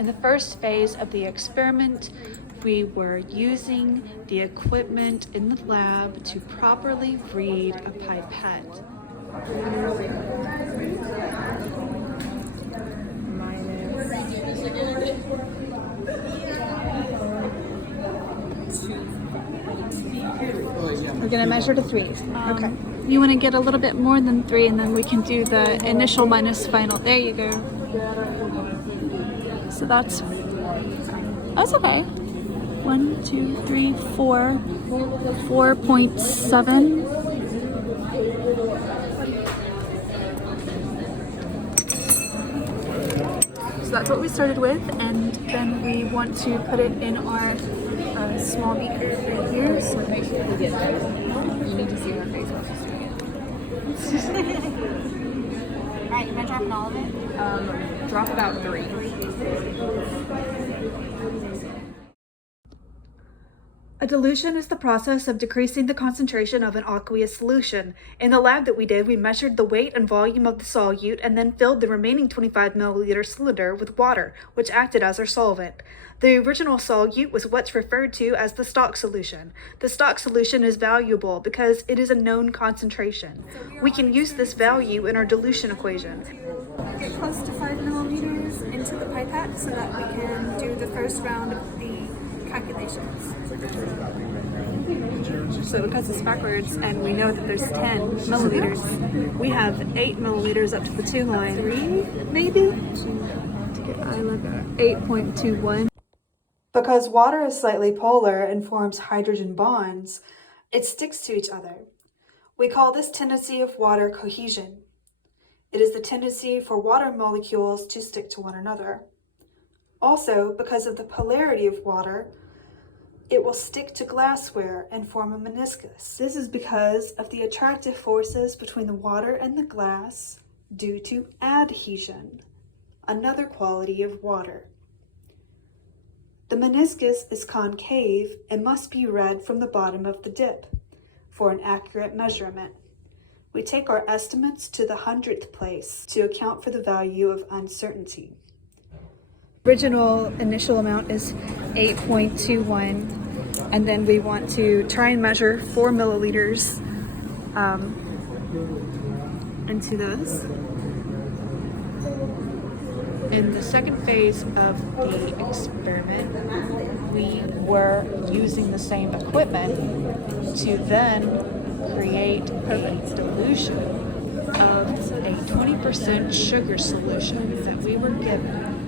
In the first phase of the experiment, we were using the equipment in the lab to properly read a pipette. We're gonna measure to 3. Okay. You want to get a little bit more than 3, and then we can do the initial minus final. There you go. So that's okay. 1, 2, 3, 4, 4.7. So that's what we started with, and then we want to put it in our small beaker right here. So make sure we get that. You need to see her face while she's doing it. Alright, you want to drop in all of it? Drop about 3. A dilution is the process of decreasing the concentration of an aqueous solution. In the lab that we did, we measured the weight and volume of the solute and then filled the remaining 25 milliliter cylinder with water, which acted as our solvent. The original solute was what's referred to as the stock solution. The stock solution is valuable because it is a known concentration. We can use this value in our dilution equation. Get close to 5 milliliters into the pipette so that we can do the first round of the calculations. So because it's backwards and we know that there's 10 milliliters, we have 8 milliliters up to the 2 line. 3 maybe? To get 8.21. Because water is slightly polar and forms hydrogen bonds, it sticks to each other. We call this tendency of water cohesion. It is the tendency for water molecules to stick to one another. Also, because of the polarity of water, it will stick to glassware and form a meniscus. This is because of the attractive forces between the water and the glass due to adhesion, another quality of water. The meniscus is concave and must be read from the bottom of the dip for an accurate measurement. We take our estimates to the 100th place to account for the value of uncertainty. Original initial amount is 8.21, and then we want to try and measure 4 milliliters into those. In the second phase of the experiment, we were using the same equipment to then create a dilution of a 20% sugar solution that we were given.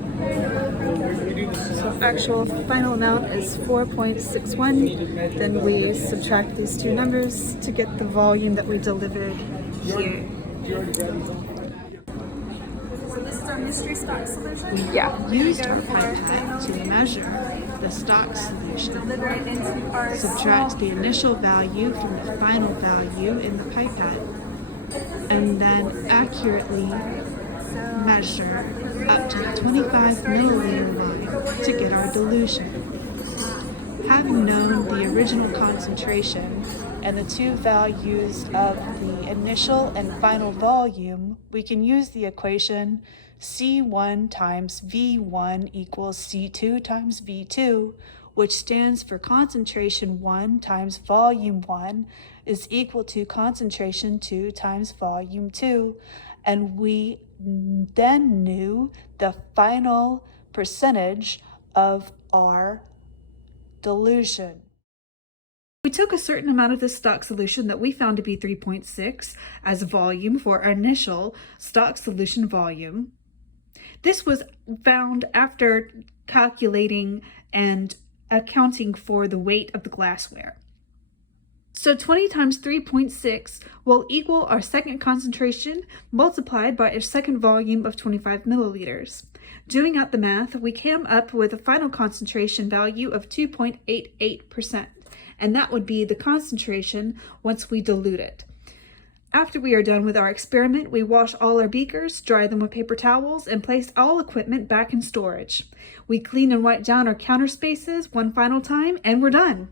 So actual final amount is 4.61. Then we subtract these two numbers to get the volume that we delivered here. So this is our mystery stock solution? Yeah. Used our pipette to measure the stock solution. Deliver it into our Subtract the initial value from the final value in the pipette, and then accurately measure up to the 25 milliliter line to get our dilution. Having known the original concentration and the two values of the initial and final volume, we can use the equation C1 times V1 equals C2 times V2, which stands for concentration 1 times volume 1 is equal to concentration 2 times volume 2, and we then knew the final percentage of our dilution. We took a certain amount of this stock solution that we found to be 3.6 as volume for our initial stock solution volume. This was found after calculating and accounting for the weight of the glassware. So 20 times 3.6 will equal our second concentration multiplied by our second volume of 25 milliliters. Doing out the math, we came up with a final concentration value of 2.88%, and that would be the concentration once we dilute it. After we are done with our experiment, we wash all our beakers, dry them with paper towels, and place all equipment back in storage. We clean and wipe down our counter spaces one final time, and we're done.